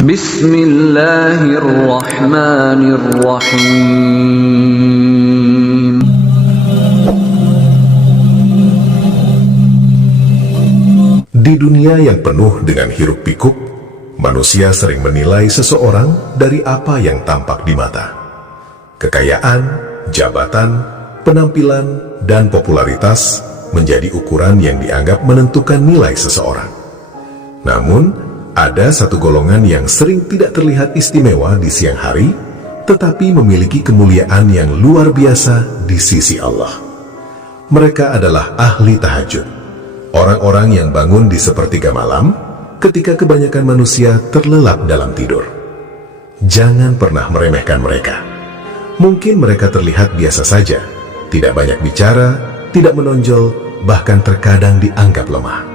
Bismillahirrahmanirrahim. Di dunia yang penuh dengan hiruk-pikuk, manusia sering menilai seseorang dari apa yang tampak di mata. Kekayaan, jabatan, penampilan, dan popularitas menjadi ukuran yang dianggap menentukan nilai seseorang. Namun, ada satu golongan yang sering tidak terlihat istimewa di siang hari, tetapi memiliki kemuliaan yang luar biasa di sisi Allah. Mereka adalah ahli tahajud, orang-orang yang bangun di sepertiga malam ketika kebanyakan manusia terlelap dalam tidur. Jangan pernah meremehkan mereka. Mungkin mereka terlihat biasa saja, tidak banyak bicara, tidak menonjol, bahkan terkadang dianggap lemah.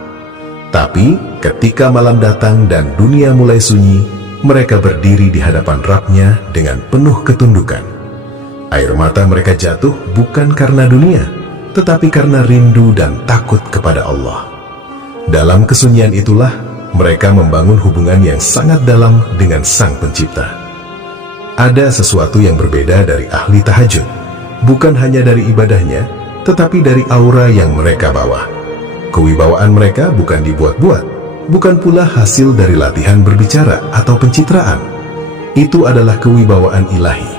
Tapi ketika malam datang dan dunia mulai sunyi, mereka berdiri di hadapan Rabb-Nya dengan penuh ketundukan. Air mata mereka jatuh bukan karena dunia, tetapi karena rindu dan takut kepada Allah. Dalam kesunyian itulah mereka membangun hubungan yang sangat dalam dengan Sang Pencipta. Ada sesuatu yang berbeda dari ahli tahajud, bukan hanya dari ibadahnya, tetapi dari aura yang mereka bawa. Kewibawaan mereka bukan dibuat-buat, bukan pula hasil dari latihan berbicara atau pencitraan. Itu adalah kewibawaan ilahi,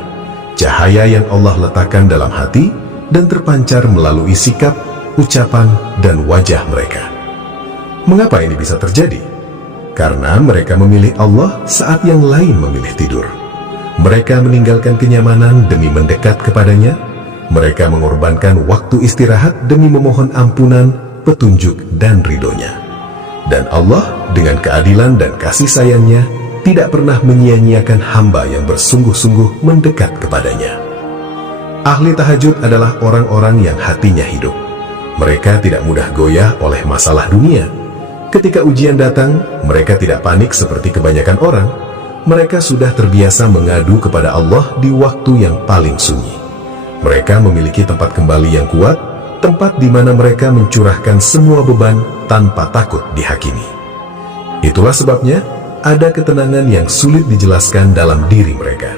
cahaya yang Allah letakkan dalam hati dan terpancar melalui sikap, ucapan, dan wajah mereka. Mengapa ini bisa terjadi? Karena mereka memilih Allah saat yang lain memilih tidur. Mereka meninggalkan kenyamanan demi mendekat kepadanya. Mereka mengorbankan waktu istirahat demi memohon ampunan, petunjuk, dan ridhonya. Dan Allah dengan keadilan dan kasih sayangnya tidak pernah menyia-nyiakan hamba yang bersungguh-sungguh mendekat kepadanya. Ahli tahajud adalah orang-orang yang hatinya hidup. Mereka tidak mudah goyah oleh masalah dunia. Ketika ujian datang, mereka tidak panik seperti kebanyakan orang. Mereka sudah terbiasa mengadu kepada Allah di waktu yang paling sunyi. Mereka memiliki tempat kembali yang kuat, tempat di mana mereka mencurahkan semua beban tanpa takut dihakimi. Itulah sebabnya ada ketenangan yang sulit dijelaskan dalam diri mereka.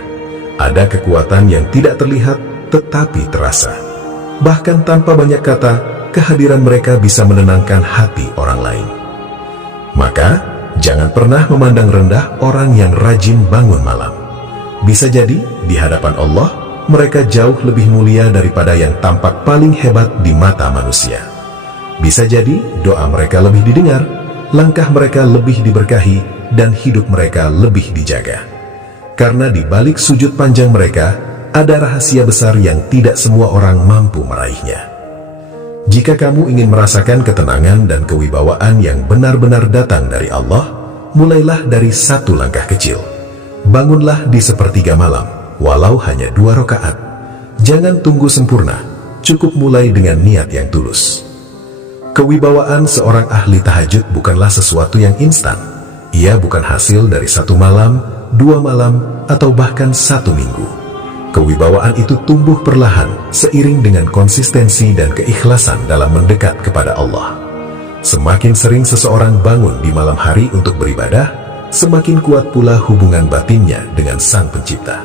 Ada kekuatan yang tidak terlihat tetapi terasa. Bahkan tanpa banyak kata, kehadiran mereka bisa menenangkan hati orang lain. Maka, jangan pernah memandang rendah orang yang rajin bangun malam. Bisa jadi, di hadapan Allah, mereka jauh lebih mulia daripada yang tampak paling hebat di mata manusia. Bisa jadi, doa mereka lebih didengar, langkah mereka lebih diberkahi, dan hidup mereka lebih dijaga. Karena di balik sujud panjang mereka, ada rahasia besar yang tidak semua orang mampu meraihnya. Jika kamu ingin merasakan ketenangan dan kewibawaan yang benar-benar datang dari Allah, mulailah dari satu langkah kecil. Bangunlah di sepertiga malam, walau hanya 2 rakaat. Jangan tunggu sempurna, cukup mulai dengan niat yang tulus. Kewibawaan seorang ahli tahajud bukanlah sesuatu yang instan. Ia bukan hasil dari 1 malam, 2 malam, atau bahkan 1 minggu. Kewibawaan itu tumbuh perlahan seiring dengan konsistensi dan keikhlasan dalam mendekat kepada Allah. Semakin sering seseorang bangun di malam hari untuk beribadah, semakin kuat pula hubungan batinnya dengan Sang Pencipta.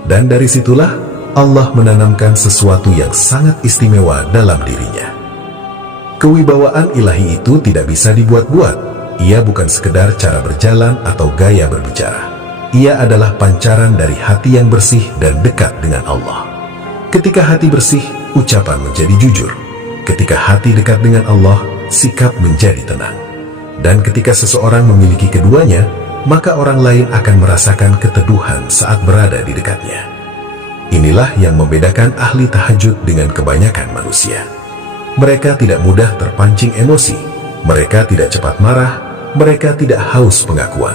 Dan dari situlah Allah menanamkan sesuatu yang sangat istimewa dalam dirinya. Kewibawaan ilahi itu tidak bisa dibuat-buat. Ia bukan sekedar cara berjalan atau gaya berbicara. Ia adalah pancaran dari hati yang bersih dan dekat dengan Allah. Ketika hati bersih, ucapan menjadi jujur. Ketika hati dekat dengan Allah, sikap menjadi tenang. Dan ketika seseorang memiliki keduanya, maka orang lain akan merasakan keteduhan saat berada di dekatnya. Inilah yang membedakan ahli tahajud dengan kebanyakan manusia. Mereka tidak mudah terpancing emosi. Mereka tidak cepat marah. Mereka tidak haus pengakuan.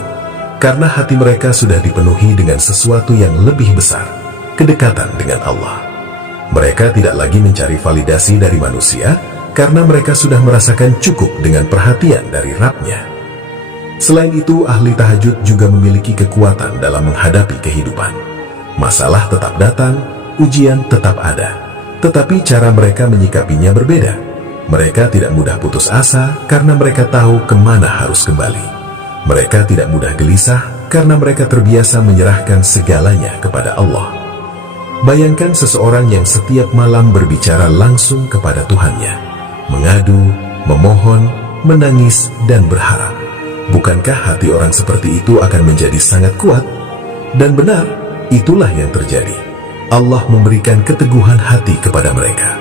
Karena hati mereka sudah dipenuhi dengan sesuatu yang lebih besar, kedekatan dengan Allah. Mereka tidak lagi mencari validasi dari manusia, karena mereka sudah merasakan cukup dengan perhatian dari Rabb-Nya. Selain itu, ahli tahajud juga memiliki kekuatan dalam menghadapi kehidupan. Masalah tetap datang, ujian tetap ada, tetapi cara mereka menyikapinya berbeda. Mereka tidak mudah putus asa karena mereka tahu kemana harus kembali. Mereka tidak mudah gelisah karena mereka terbiasa menyerahkan segalanya kepada Allah. Bayangkan seseorang yang setiap malam berbicara langsung kepada Tuhannya, mengadu, memohon, menangis, dan berharap. Bukankah hati orang seperti itu akan menjadi sangat kuat? Dan benar, itulah yang terjadi. Allah memberikan keteguhan hati kepada mereka.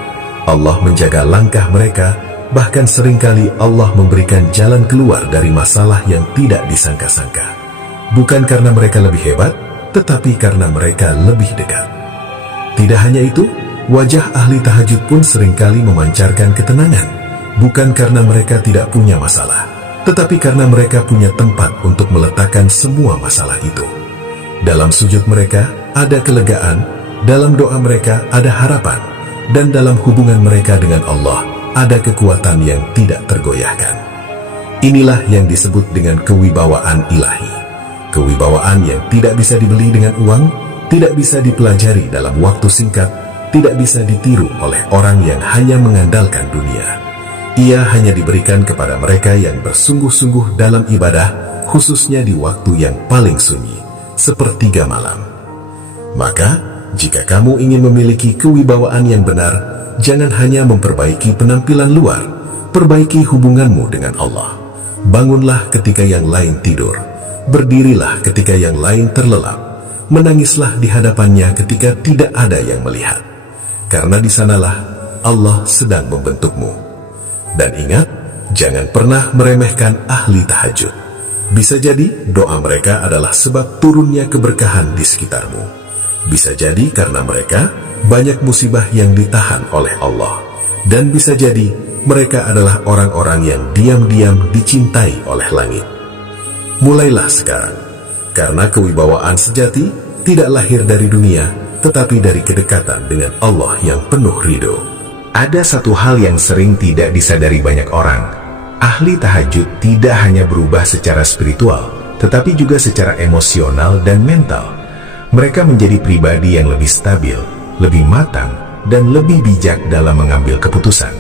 Allah menjaga langkah mereka, bahkan seringkali Allah memberikan jalan keluar dari masalah yang tidak disangka-sangka. Bukan karena mereka lebih hebat, tetapi karena mereka lebih dekat. Tidak hanya itu, wajah ahli tahajud pun seringkali memancarkan ketenangan, bukan karena mereka tidak punya masalah, tetapi karena mereka punya tempat untuk meletakkan semua masalah itu. Dalam sujud mereka ada kelegaan, dalam doa mereka ada harapan, dan dalam hubungan mereka dengan Allah ada kekuatan yang tidak tergoyahkan. Inilah yang disebut dengan kewibawaan ilahi. Kewibawaan yang tidak bisa dibeli dengan uang, tidak bisa dipelajari dalam waktu singkat, tidak bisa ditiru oleh orang yang hanya mengandalkan dunia. Ia hanya diberikan kepada mereka yang bersungguh-sungguh dalam ibadah, khususnya di waktu yang paling sunyi, sepertiga malam. Maka, jika kamu ingin memiliki kewibawaan yang benar, jangan hanya memperbaiki penampilan luar, perbaiki hubunganmu dengan Allah. Bangunlah ketika yang lain tidur, berdirilah ketika yang lain terlelap, menangislah di hadapannya ketika tidak ada yang melihat, karena di sanalah Allah sedang membentukmu. Dan ingat, jangan pernah meremehkan ahli tahajud. Bisa jadi doa mereka adalah sebab turunnya keberkahan di sekitarmu. Bisa jadi karena mereka banyak musibah yang ditahan oleh Allah. Dan bisa jadi mereka adalah orang-orang yang diam-diam dicintai oleh langit. Mulailah sekarang, karena kewibawaan sejati tidak lahir dari dunia, tetapi dari kedekatan dengan Allah yang penuh ridho. Ada satu hal yang sering tidak disadari banyak orang. Ahli tahajud tidak hanya berubah secara spiritual, tetapi juga secara emosional dan mental. Mereka menjadi pribadi yang lebih stabil, lebih matang, dan lebih bijak dalam mengambil keputusan.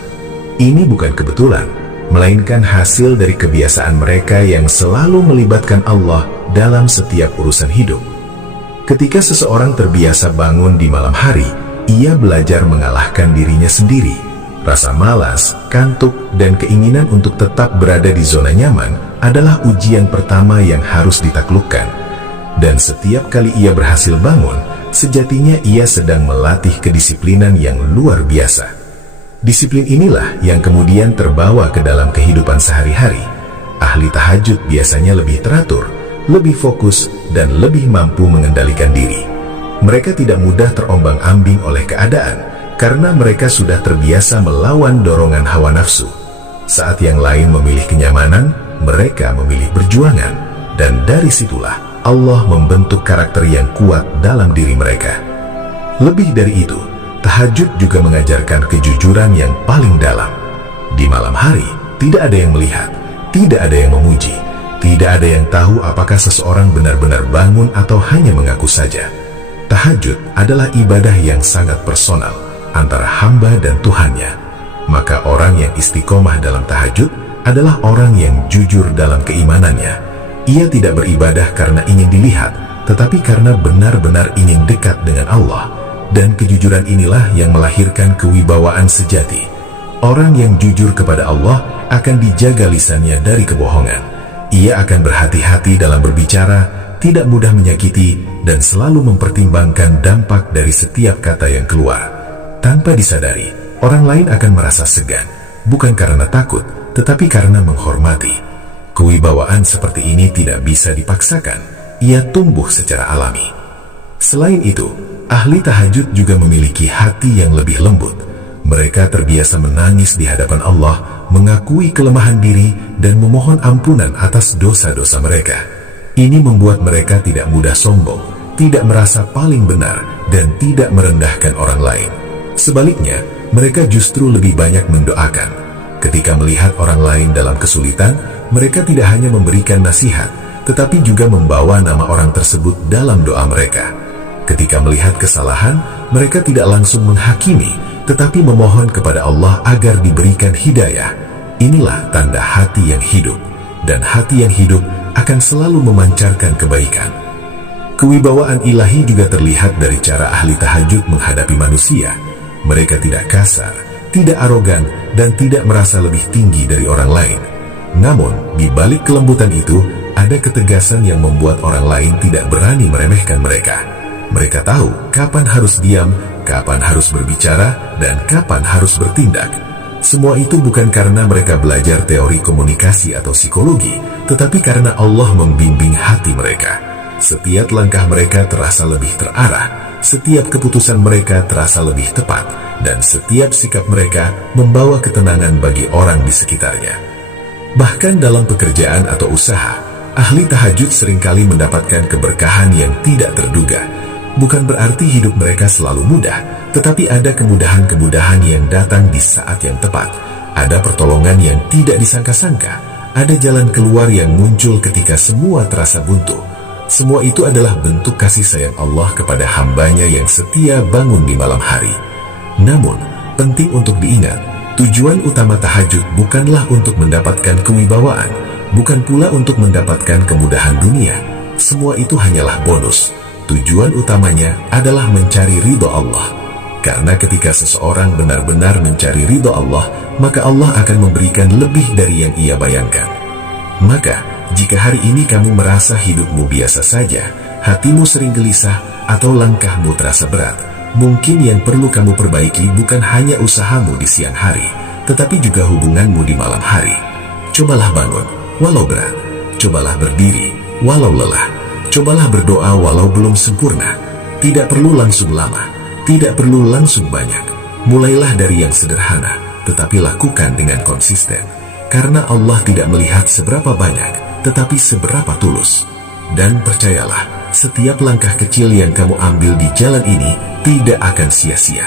Ini bukan kebetulan, melainkan hasil dari kebiasaan mereka yang selalu melibatkan Allah dalam setiap urusan hidup. Ketika seseorang terbiasa bangun di malam hari, ia belajar mengalahkan dirinya sendiri. Rasa malas, kantuk, dan keinginan untuk tetap berada di zona nyaman adalah ujian pertama yang harus ditaklukkan. Dan setiap kali ia berhasil bangun, sejatinya ia sedang melatih kedisiplinan yang luar biasa. Disiplin inilah yang kemudian terbawa ke dalam kehidupan sehari-hari. Ahli tahajud biasanya lebih teratur, lebih fokus, dan lebih mampu mengendalikan diri. Mereka tidak mudah terombang-ambing oleh keadaan, karena mereka sudah terbiasa melawan dorongan hawa nafsu. Saat yang lain memilih kenyamanan, mereka memilih perjuangan, dan dari situlah Allah membentuk karakter yang kuat dalam diri mereka. Lebih dari itu, tahajud juga mengajarkan kejujuran yang paling dalam. Di malam hari, tidak ada yang melihat, tidak ada yang memuji, tidak ada yang tahu apakah seseorang benar-benar bangun atau hanya mengaku saja. Tahajud adalah ibadah yang sangat personal antara hamba dan Tuhannya. Maka orang yang istiqomah dalam tahajud adalah orang yang jujur dalam keimanannya. Ia tidak beribadah karena ingin dilihat, tetapi karena benar-benar ingin dekat dengan Allah. Dan kejujuran inilah yang melahirkan kewibawaan sejati. Orang yang jujur kepada Allah akan dijaga lisannya dari kebohongan. Ia akan berhati-hati dalam berbicara, tidak mudah menyakiti, dan selalu mempertimbangkan dampak dari setiap kata yang keluar. Tanpa disadari, orang lain akan merasa segan, bukan karena takut, tetapi karena menghormati. Kewibawaan seperti ini tidak bisa dipaksakan, ia tumbuh secara alami. Selain itu, ahli tahajud juga memiliki hati yang lebih lembut. Mereka terbiasa menangis di hadapan Allah, mengakui kelemahan diri, dan memohon ampunan atas dosa-dosa mereka. Ini membuat mereka tidak mudah sombong, tidak merasa paling benar, dan tidak merendahkan orang lain. Sebaliknya, mereka justru lebih banyak mendoakan. Ketika melihat orang lain dalam kesulitan, mereka tidak hanya memberikan nasihat, tetapi juga membawa nama orang tersebut dalam doa mereka. Ketika melihat kesalahan, mereka tidak langsung menghakimi, tetapi memohon kepada Allah agar diberikan hidayah. Inilah tanda hati yang hidup. dan hati yang hidup akan selalu memancarkan kebaikan. Kewibawaan ilahi juga terlihat dari cara ahli tahajud menghadapi manusia. Mereka tidak kasar, tidak arogan, dan tidak merasa lebih tinggi dari orang lain. Namun, di balik kelembutan itu, ada ketegasan yang membuat orang lain tidak berani meremehkan mereka. Mereka tahu kapan harus diam, kapan harus berbicara, dan kapan harus bertindak. Semua itu bukan karena mereka belajar teori komunikasi atau psikologi, tetapi karena Allah membimbing hati mereka. Setiap langkah mereka terasa lebih terarah, setiap keputusan mereka terasa lebih tepat, dan setiap sikap mereka membawa ketenangan bagi orang di sekitarnya. Bahkan dalam pekerjaan atau usaha, ahli tahajud seringkali mendapatkan keberkahan yang tidak terduga. Bukan berarti hidup mereka selalu mudah, tetapi ada kemudahan-kemudahan yang datang di saat yang tepat. Ada pertolongan yang tidak disangka-sangka, ada jalan keluar yang muncul ketika semua terasa buntu. Semua itu adalah bentuk kasih sayang Allah kepada hambanya yang setia bangun di malam hari. Namun, penting untuk diingat, tujuan utama tahajud bukanlah untuk mendapatkan kewibawaan, bukan pula untuk mendapatkan kemudahan dunia. Semua itu hanyalah bonus. Tujuan utamanya adalah mencari ridho Allah. Karena ketika seseorang benar-benar mencari ridho Allah, maka Allah akan memberikan lebih dari yang ia bayangkan. Maka, jika hari ini kamu merasa hidupmu biasa saja, hatimu sering gelisah, atau langkahmu terasa berat, mungkin yang perlu kamu perbaiki bukan hanya usahamu di siang hari, tetapi juga hubunganmu di malam hari. Cobalah bangun, walau berat. Cobalah berdiri, walau lelah. Cobalah berdoa walau belum sempurna. Tidak perlu langsung lama, tidak perlu langsung banyak. Mulailah dari yang sederhana, tetapi lakukan dengan konsisten. Karena Allah tidak melihat seberapa banyak, tetapi seberapa tulus. Dan percayalah, setiap langkah kecil yang kamu ambil di jalan ini tidak akan sia-sia.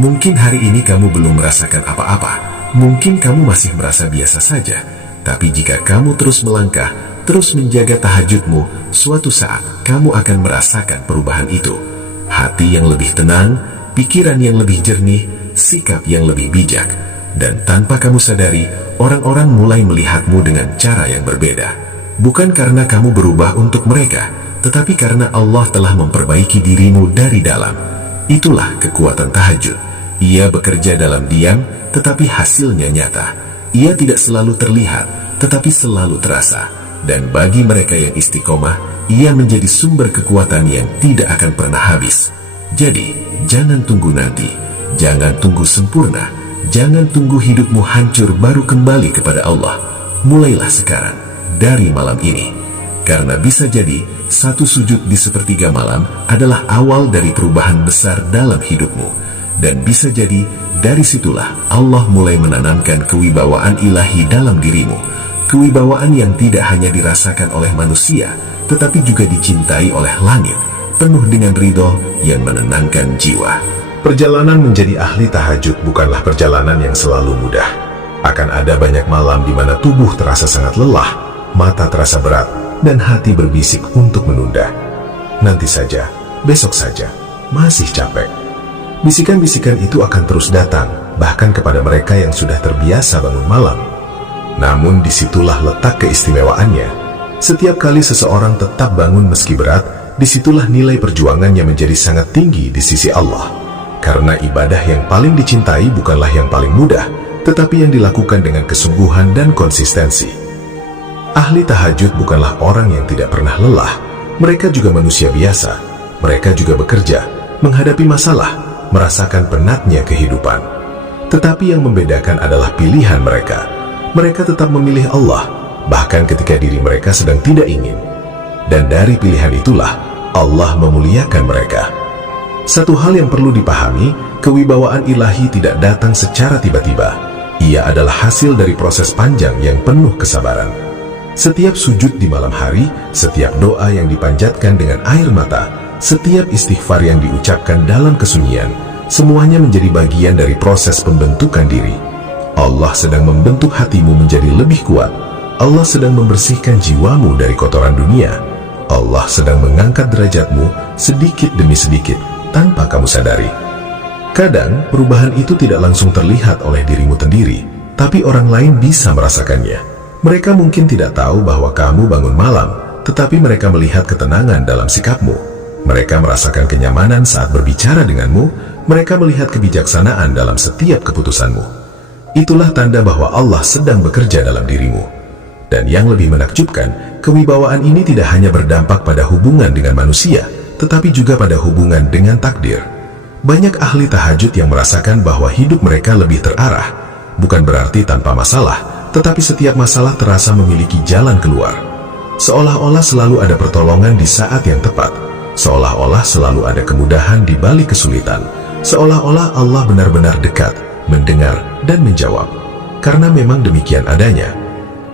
Mungkin hari ini kamu belum merasakan apa-apa, mungkin kamu masih merasa biasa saja, tapi jika kamu terus melangkah, terus menjaga tahajudmu, suatu saat kamu akan merasakan perubahan itu. Hati yang lebih tenang, pikiran yang lebih jernih, sikap yang lebih bijak. Dan tanpa kamu sadari, orang-orang mulai melihatmu dengan cara yang berbeda. Bukan karena kamu berubah untuk mereka, tetapi karena Allah telah memperbaiki dirimu dari dalam. Itulah kekuatan tahajud. Ia bekerja dalam diam, tetapi hasilnya nyata. Ia tidak selalu terlihat, tetapi selalu terasa. Dan bagi mereka yang istiqomah, ia menjadi sumber kekuatan yang tidak akan pernah habis. Jadi, jangan tunggu nanti, jangan tunggu sempurna, jangan tunggu hidupmu hancur baru kembali kepada Allah. Mulailah sekarang, dari malam ini. Karena bisa jadi, satu sujud di sepertiga malam adalah awal dari perubahan besar dalam hidupmu. Dan bisa jadi, dari situlah Allah mulai menanamkan kewibawaan ilahi dalam dirimu. Kewibawaan yang tidak hanya dirasakan oleh manusia, tetapi juga dicintai oleh langit, penuh dengan ridho yang menenangkan jiwa. Perjalanan menjadi ahli tahajud bukanlah perjalanan yang selalu mudah. Akan ada banyak malam di mana tubuh terasa sangat lelah, mata terasa berat, dan hati berbisik untuk menunda. Nanti saja, besok saja, masih capek. Bisikan-bisikan itu akan terus datang, bahkan kepada mereka yang sudah terbiasa bangun malam. Namun disitulah letak keistimewaannya. Setiap kali seseorang tetap bangun meski berat, disitulah nilai perjuangannya menjadi sangat tinggi di sisi Allah. Karena ibadah yang paling dicintai bukanlah yang paling mudah, tetapi yang dilakukan dengan kesungguhan dan konsistensi. Ahli tahajud bukanlah orang yang tidak pernah lelah. Mereka juga manusia biasa. Mereka juga bekerja, menghadapi masalah, merasakan penatnya kehidupan. Tetapi yang membedakan adalah pilihan mereka. Mereka tetap memilih Allah, bahkan ketika diri mereka sedang tidak ingin. Dan dari pilihan itulah, Allah memuliakan mereka. Satu hal yang perlu dipahami, kewibawaan ilahi tidak datang secara tiba-tiba. Ia adalah hasil dari proses panjang yang penuh kesabaran. Setiap sujud di malam hari, setiap doa yang dipanjatkan dengan air mata, setiap istighfar yang diucapkan dalam kesunyian, semuanya menjadi bagian dari proses pembentukan diri. Allah sedang membentuk hatimu menjadi lebih kuat. Allah sedang membersihkan jiwamu dari kotoran dunia. Allah sedang mengangkat derajatmu sedikit demi sedikit tanpa kamu sadari. Kadang perubahan itu tidak langsung terlihat oleh dirimu sendiri, tapi orang lain bisa merasakannya. Mereka mungkin tidak tahu bahwa kamu bangun malam, tetapi mereka melihat ketenangan dalam sikapmu. Mereka merasakan kenyamanan saat berbicara denganmu, mereka melihat kebijaksanaan dalam setiap keputusanmu. Itulah tanda bahwa Allah sedang bekerja dalam dirimu. Dan yang lebih menakjubkan, kewibawaan ini tidak hanya berdampak pada hubungan dengan manusia, tetapi juga pada hubungan dengan takdir. Banyak ahli tahajud yang merasakan bahwa hidup mereka lebih terarah, bukan berarti tanpa masalah, tetapi setiap masalah terasa memiliki jalan keluar. Seolah-olah selalu ada pertolongan di saat yang tepat, seolah-olah selalu ada kemudahan di balik kesulitan, seolah-olah Allah benar-benar dekat, mendengar, dan menjawab. Karena memang demikian adanya.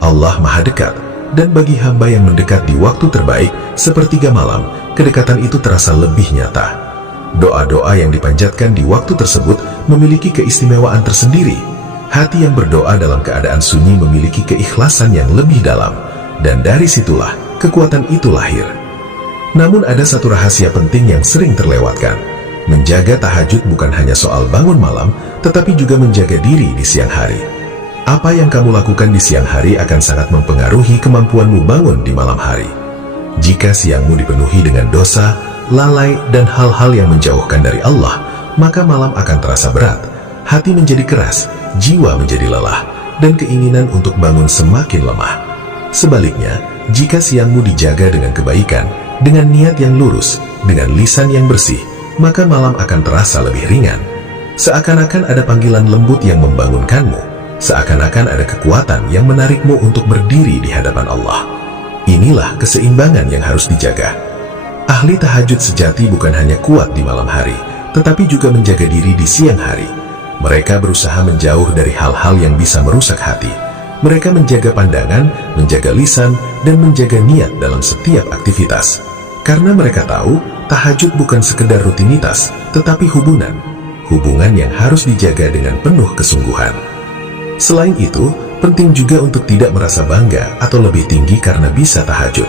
Allah Maha Dekat, dan bagi hamba yang mendekat di waktu terbaik, sepertiga malam, kedekatan itu terasa lebih nyata. Doa-doa yang dipanjatkan di waktu tersebut memiliki keistimewaan tersendiri. Hati yang berdoa dalam keadaan sunyi memiliki keikhlasan yang lebih dalam, dan dari situlah kekuatan itu lahir. Namun ada satu rahasia penting yang sering terlewatkan. Menjaga tahajud bukan hanya soal bangun malam, tetapi juga menjaga diri di siang hari. Apa yang kamu lakukan di siang hari akan sangat mempengaruhi kemampuanmu bangun di malam hari. Jika siangmu dipenuhi dengan dosa, lalai, dan hal-hal yang menjauhkan dari Allah, maka malam akan terasa berat, hati menjadi keras, jiwa menjadi lelah, dan keinginan untuk bangun semakin lemah. Sebaliknya, jika siangmu dijaga dengan kebaikan, dengan niat yang lurus, dengan lisan yang bersih, maka malam akan terasa lebih ringan. Seakan-akan ada panggilan lembut yang membangunkanmu, seakan-akan ada kekuatan yang menarikmu untuk berdiri di hadapan Allah. Inilah keseimbangan yang harus dijaga. Ahli tahajud sejati bukan hanya kuat di malam hari, tetapi juga menjaga diri di siang hari. Mereka berusaha menjauh dari hal-hal yang bisa merusak hati. Mereka menjaga pandangan, menjaga lisan, dan menjaga niat dalam setiap aktivitas. Karena mereka tahu, tahajud bukan sekedar rutinitas, tetapi hubungan. Hubungan yang harus dijaga dengan penuh kesungguhan. Selain itu, penting juga untuk tidak merasa bangga atau lebih tinggi karena bisa tahajud.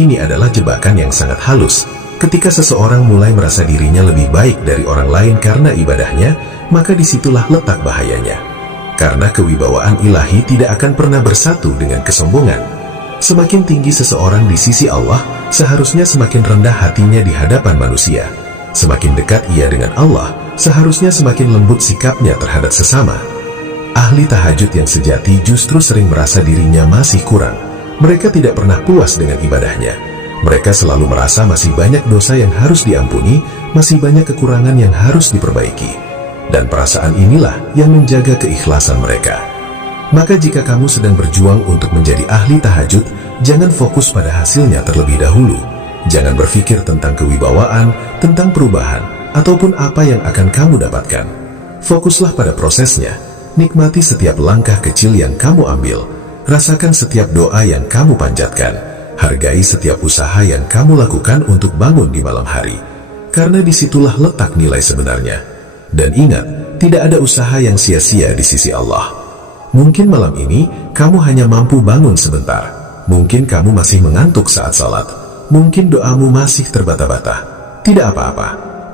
Ini adalah jebakan yang sangat halus. Ketika seseorang mulai merasa dirinya lebih baik dari orang lain karena ibadahnya, maka disitulah letak bahayanya. Karena kewibawaan ilahi tidak akan pernah bersatu dengan kesombongan. Semakin tinggi seseorang di sisi Allah, seharusnya semakin rendah hatinya di hadapan manusia. Semakin dekat ia dengan Allah, seharusnya semakin lembut sikapnya terhadap sesama. Ahli tahajud yang sejati justru sering merasa dirinya masih kurang. Mereka tidak pernah puas dengan ibadahnya. Mereka selalu merasa masih banyak dosa yang harus diampuni, masih banyak kekurangan yang harus diperbaiki. Dan perasaan inilah yang menjaga keikhlasan mereka. Maka jika kamu sedang berjuang untuk menjadi ahli tahajud, jangan fokus pada hasilnya terlebih dahulu. Jangan berpikir tentang kewibawaan, tentang perubahan, ataupun apa yang akan kamu dapatkan. Fokuslah pada prosesnya. Nikmati setiap langkah kecil yang kamu ambil. Rasakan setiap doa yang kamu panjatkan. Hargai setiap usaha yang kamu lakukan untuk bangun di malam hari. Karena disitulah letak nilai sebenarnya. Dan ingat, tidak ada usaha yang sia-sia di sisi Allah. Mungkin malam ini, kamu hanya mampu bangun sebentar. Mungkin kamu masih mengantuk saat salat. Mungkin doamu masih terbata-bata. Tidak apa-apa.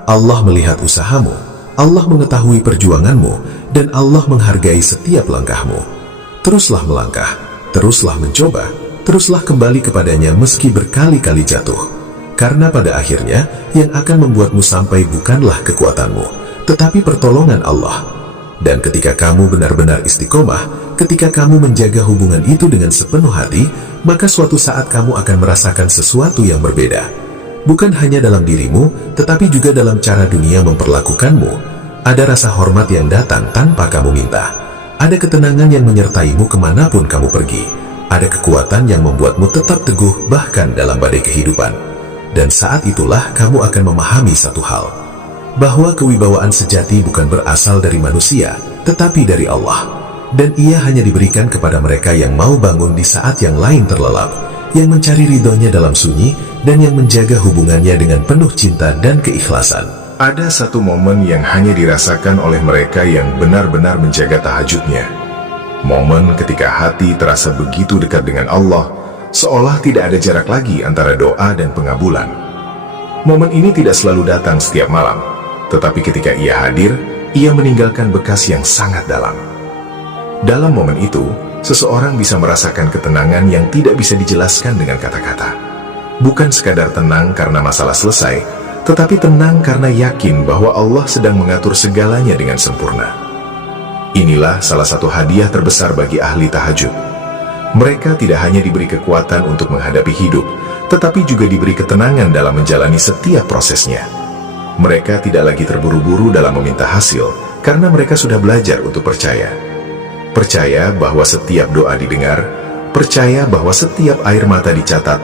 Allah melihat usahamu. Allah mengetahui perjuanganmu. Dan Allah menghargai setiap langkahmu. Teruslah melangkah, teruslah mencoba, teruslah kembali kepadanya meski berkali-kali jatuh. Karena pada akhirnya, yang akan membuatmu sampai bukanlah kekuatanmu, tetapi pertolongan Allah. Dan ketika kamu benar-benar istiqomah, ketika kamu menjaga hubungan itu dengan sepenuh hati, maka suatu saat kamu akan merasakan sesuatu yang berbeda. Bukan hanya dalam dirimu, tetapi juga dalam cara dunia memperlakukanmu. Ada rasa hormat yang datang tanpa kamu minta. Ada ketenangan yang menyertaimu kemanapun kamu pergi. Ada kekuatan yang membuatmu tetap teguh bahkan dalam badai kehidupan. Dan saat itulah kamu akan memahami satu hal. Bahwa kewibawaan sejati bukan berasal dari manusia, tetapi dari Allah. Dan ia hanya diberikan kepada mereka yang mau bangun di saat yang lain terlelap, yang mencari ridhonya dalam sunyi, dan yang menjaga hubungannya dengan penuh cinta dan keikhlasan. Ada satu momen yang hanya dirasakan oleh mereka yang benar-benar menjaga tahajudnya. Momen ketika hati terasa begitu dekat dengan Allah, seolah tidak ada jarak lagi antara doa dan pengabulan. Momen ini tidak selalu datang setiap malam, tetapi ketika ia hadir, ia meninggalkan bekas yang sangat dalam. Dalam momen itu, seseorang bisa merasakan ketenangan yang tidak bisa dijelaskan dengan kata-kata. Bukan sekadar tenang karena masalah selesai, tetapi tenang karena yakin bahwa Allah sedang mengatur segalanya dengan sempurna. Inilah salah satu hadiah terbesar bagi ahli tahajud. Mereka tidak hanya diberi kekuatan untuk menghadapi hidup, tetapi juga diberi ketenangan dalam menjalani setiap prosesnya. Mereka tidak lagi terburu-buru dalam meminta hasil, karena mereka sudah belajar untuk percaya. Percaya bahwa setiap doa didengar, percaya bahwa setiap air mata dicatat,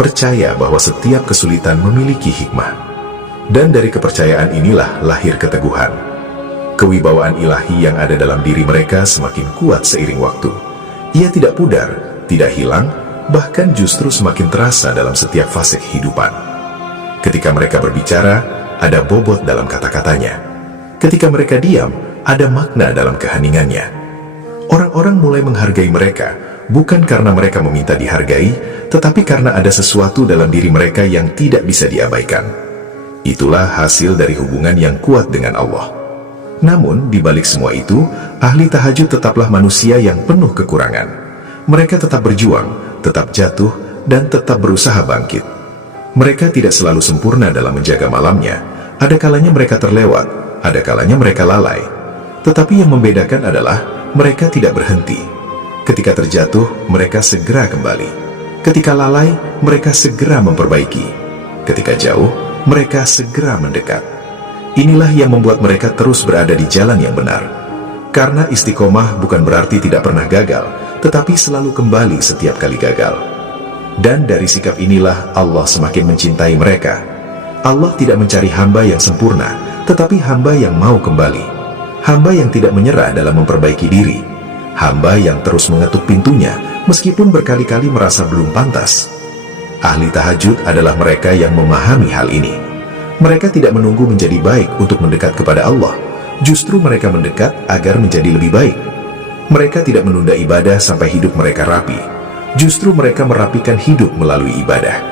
percaya bahwa setiap kesulitan memiliki hikmah. Dan dari kepercayaan inilah lahir keteguhan. Kewibawaan ilahi yang ada dalam diri mereka semakin kuat seiring waktu. Ia tidak pudar, tidak hilang, bahkan justru semakin terasa dalam setiap fase kehidupan. Ketika mereka berbicara, ada bobot dalam kata-katanya. Ketika mereka diam, ada makna dalam keheningannya. Orang-orang mulai menghargai mereka, bukan karena mereka meminta dihargai, tetapi karena ada sesuatu dalam diri mereka yang tidak bisa diabaikan. Itulah hasil dari hubungan yang kuat dengan Allah. Namun, di balik semua itu, ahli tahajud tetaplah manusia yang penuh kekurangan. Mereka tetap berjuang, tetap jatuh, dan tetap berusaha bangkit. Mereka tidak selalu sempurna dalam menjaga malamnya. Ada kalanya mereka terlewat, ada kalanya mereka lalai. Tetapi yang membedakan adalah mereka tidak berhenti. Ketika terjatuh, mereka segera kembali. Ketika lalai, mereka segera memperbaiki. Ketika jauh, mereka segera mendekat. Inilah yang membuat mereka terus berada di jalan yang benar. Karena istiqomah bukan berarti tidak pernah gagal, tetapi selalu kembali setiap kali gagal. Dan dari sikap inilah Allah semakin mencintai mereka. Allah tidak mencari hamba yang sempurna, tetapi hamba yang mau kembali. Hamba yang tidak menyerah dalam memperbaiki diri. Hamba yang terus mengetuk pintunya, meskipun berkali-kali merasa belum pantas. Ahli tahajud adalah mereka yang memahami hal ini. Mereka tidak menunggu menjadi baik untuk mendekat kepada Allah. Justru mereka mendekat agar menjadi lebih baik. Mereka tidak menunda ibadah sampai hidup mereka rapi. Justru mereka merapikan hidup melalui ibadah.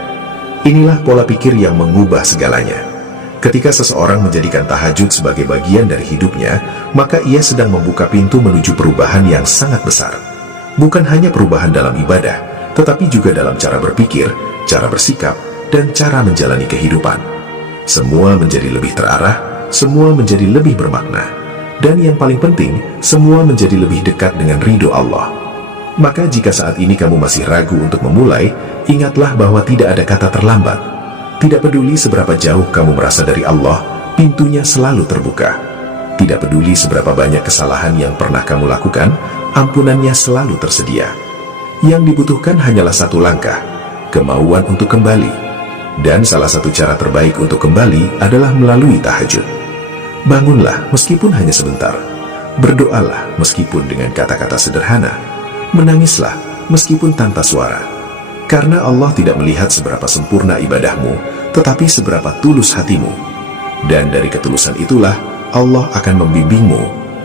Inilah pola pikir yang mengubah segalanya. Ketika seseorang menjadikan tahajud sebagai bagian dari hidupnya, maka ia sedang membuka pintu menuju perubahan yang sangat besar. Bukan hanya perubahan dalam ibadah, tetapi juga dalam cara berpikir, cara bersikap, dan cara menjalani kehidupan. Semua menjadi lebih terarah, semua menjadi lebih bermakna. Dan yang paling penting, semua menjadi lebih dekat dengan ridho Allah. Maka jika saat ini kamu masih ragu untuk memulai, ingatlah bahwa tidak ada kata terlambat. Tidak peduli seberapa jauh kamu merasa dari Allah, pintunya selalu terbuka. Tidak peduli seberapa banyak kesalahan yang pernah kamu lakukan, ampunannya selalu tersedia. Yang dibutuhkan hanyalah satu langkah, kemauan untuk kembali. Dan salah satu cara terbaik untuk kembali adalah melalui tahajud. Bangunlah meskipun hanya sebentar. Berdoalah meskipun dengan kata-kata sederhana. Menangislah meskipun tanpa suara. Karena Allah tidak melihat seberapa sempurna ibadahmu, tetapi seberapa tulus hatimu. Dan dari ketulusan itulah Allah akan membimbingmu,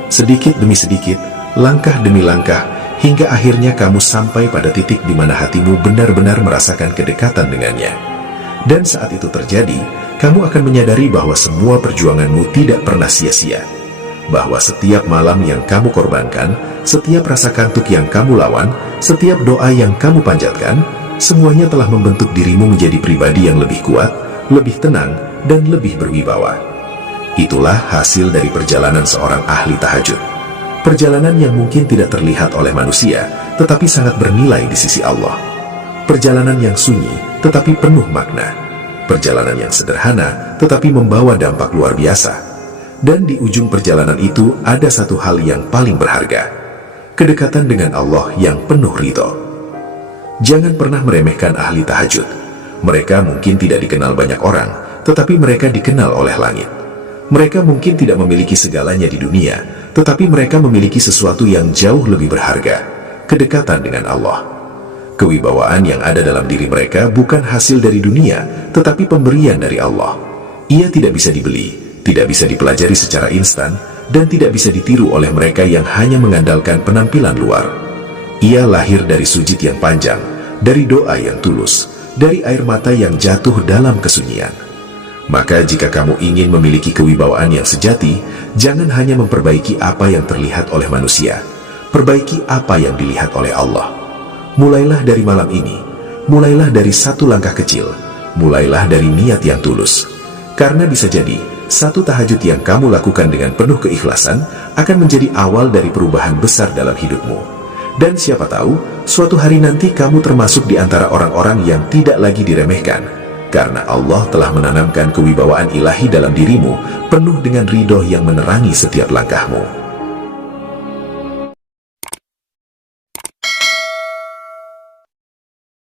sedikit demi sedikit, langkah demi langkah, hingga akhirnya kamu sampai pada titik di mana hatimu benar-benar merasakan kedekatan dengannya. Dan saat itu terjadi, kamu akan menyadari bahwa semua perjuanganmu tidak pernah sia-sia. Bahwa setiap malam yang kamu korbankan, setiap rasa kantuk yang kamu lawan, setiap doa yang kamu panjatkan, semuanya telah membentuk dirimu menjadi pribadi yang lebih kuat, lebih tenang, dan lebih berwibawa. Itulah hasil dari perjalanan seorang ahli tahajud. Perjalanan yang mungkin tidak terlihat oleh manusia, tetapi sangat bernilai di sisi Allah. Perjalanan yang sunyi, tetapi penuh makna. Perjalanan yang sederhana, tetapi membawa dampak luar biasa. Dan di ujung perjalanan itu ada satu hal yang paling berharga. Kedekatan dengan Allah yang penuh ridho. Jangan pernah meremehkan ahli tahajud. Mereka mungkin tidak dikenal banyak orang, tetapi mereka dikenal oleh langit. Mereka mungkin tidak memiliki segalanya di dunia, tetapi mereka memiliki sesuatu yang jauh lebih berharga. Kedekatan dengan Allah. Kewibawaan yang ada dalam diri mereka bukan hasil dari dunia, tetapi pemberian dari Allah. Ia tidak bisa dibeli, tidak bisa dipelajari secara instan, dan tidak bisa ditiru oleh mereka yang hanya mengandalkan penampilan luar. Ia lahir dari sujud yang panjang, dari doa yang tulus, dari air mata yang jatuh dalam kesunyian. Maka jika kamu ingin memiliki kewibawaan yang sejati, jangan hanya memperbaiki apa yang terlihat oleh manusia. Perbaiki apa yang dilihat oleh Allah. Mulailah dari malam ini, mulailah dari satu langkah kecil, mulailah dari niat yang tulus. Karena bisa jadi, satu tahajud yang kamu lakukan dengan penuh keikhlasan akan menjadi awal dari perubahan besar dalam hidupmu. Dan siapa tahu, suatu hari nanti kamu termasuk di antara orang-orang yang tidak lagi diremehkan, karena Allah telah menanamkan kewibawaan ilahi dalam dirimu, penuh dengan ridho yang menerangi setiap langkahmu.